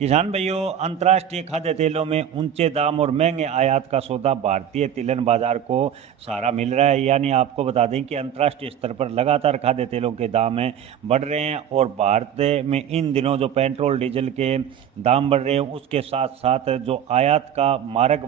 किसान भाइयों, अंतर्राष्ट्रीय खाद्य तेलों में ऊंचे दाम और महंगे आयात का सौदा भारतीय तिलहन बाजार को सहारा मिल रहा है। यानी आपको बता दें कि अंतर्राष्ट्रीय स्तर पर लगातार खाद्य तेलों के दाम बढ़ रहे हैं और भारत में इन दिनों जो पेट्रोल डीजल के दाम बढ़ रहे हैं उसके साथ साथ जो आयात का मार्ग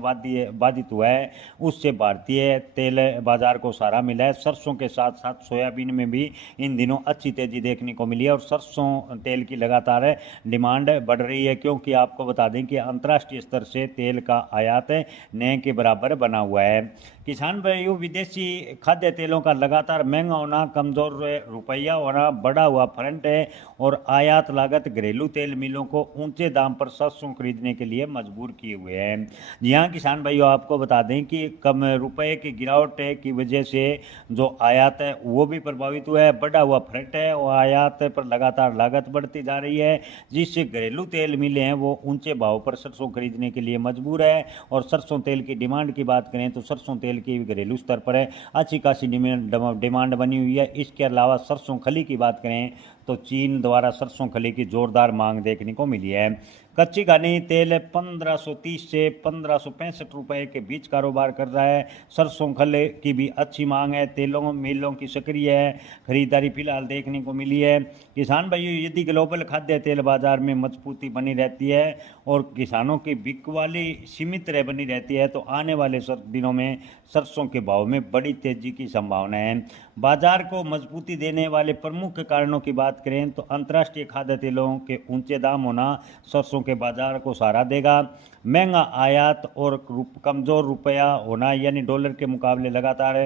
बाधित हुआ है उससे भारतीय तेल बाजार को सहारा मिला है। सरसों के साथ साथ सोयाबीन में भी इन दिनों अच्छी तेजी देखने को मिली है और सरसों तेल की लगातार डिमांड बढ़ रही है, क्योंकि आपको बता दें कि अंतर्राष्ट्रीय स्तर से तेल का आयात नए के बराबर बना हुआ है। किसान भाइयों, विदेशी खाद्य तेलों का लगातार महंगा होना, कमज़ोर रुपया होना, बढ़ा हुआ फ्रंट है और आयात लागत घरेलू तेल मिलों को ऊंचे दाम पर सरसों खरीदने के लिए मजबूर किए हुए हैं। जी हाँ किसान भाइयों, आपको बता दें कि कम रुपए की गिरावट की वजह से जो आयात है वो भी प्रभावित हुआ है, बढ़ा हुआ फ्रंट है और आयात पर लगातार लागत बढ़ती जा रही है, जिससे घरेलू तेल मिले हैं वो ऊंचे भाव पर सरसों खरीदने के लिए मजबूर है। और सरसों तेल की डिमांड की बात करें तो सरसों तेल की घरेलू स्तर पर अच्छी खासी डिमांड बनी हुई है। इसके अलावा सरसों खली की बात करें तो चीन द्वारा सरसों खली की जोरदार मांग देखने को मिली है। कच्ची घानी तेल 1530 से 1565 रुपए के बीच कारोबार कर रहा है। सरसों खल की भी अच्छी मांग है, तेलों मिलों की सक्रिय है खरीदारी फिलहाल देखने को मिली है। किसान भाइयों, यदि ग्लोबल खाद्य तेल बाजार में मजबूती बनी रहती है और किसानों की बिकवाली सीमित बनी रहती है तो आने वाले दिनों में सरसों के भाव में बड़ी तेजी की संभावना है। बाजार को मजबूती देने वाले प्रमुख कारणों की बात करें तो अंतर्राष्ट्रीय खाद्य तेलों के ऊंचे दाम होना सरसों के बाजार को सहारा देगा। महंगा आयात और कमज़ोर रुपया होना, यानी डॉलर के मुकाबले लगातार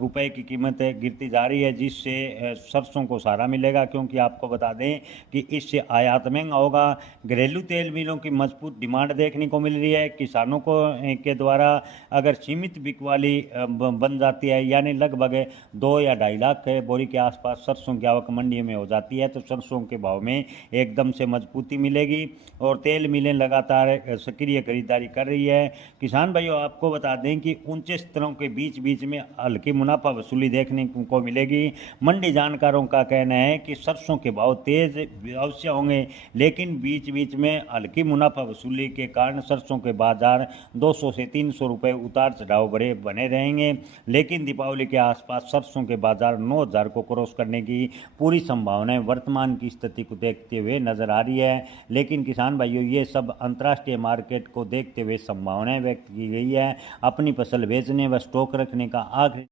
रुपए की कीमत गिरती जा रही है, जिससे सरसों को सहारा मिलेगा, क्योंकि आपको बता दें कि इससे आयात महंगा होगा। घरेलू तेल मिलों की मजबूत डिमांड देखने को मिल रही है। किसानों को के द्वारा अगर सीमित बिकवाली बन जाती है, यानी लगभग 2 या 2.5 लाख बोरी के आसपास सरसों की आवक मंडी में हो जाती है, तो सरसों के भाव में एकदम से मजबूती मिलेगी और तेल मिलें लगातार सक्रिय खरीदारी कर रही है। किसान भाइयों, आपको बता दें कि ऊंचे स्तरों के बीच बीच में हल्की मुनाफा वसूली देखने को मिलेगी। मंडी जानकारों का कहना है कि सरसों के भाव तेज अवश्य होंगे, लेकिन बीच बीच में हल्की मुनाफा वसूली के कारण सरसों के बाजार 200 से 300 रुपये उतार चढ़ाव बड़े बने रहेंगे। लेकिन दीपावली के आसपास सरसों के बाजार 9,000 को क्रॉस करने की पूरी संभावनाएं वर्तमान की स्थिति को देखते हुए नजर आ रही है। लेकिन किसान भाइयों, ये सब अंतर्राष्ट्रीय मार्केट को देखते हुए संभावनाएं व्यक्त की गई है। अपनी फसल बेचने व स्टॉक रखने का आखिरी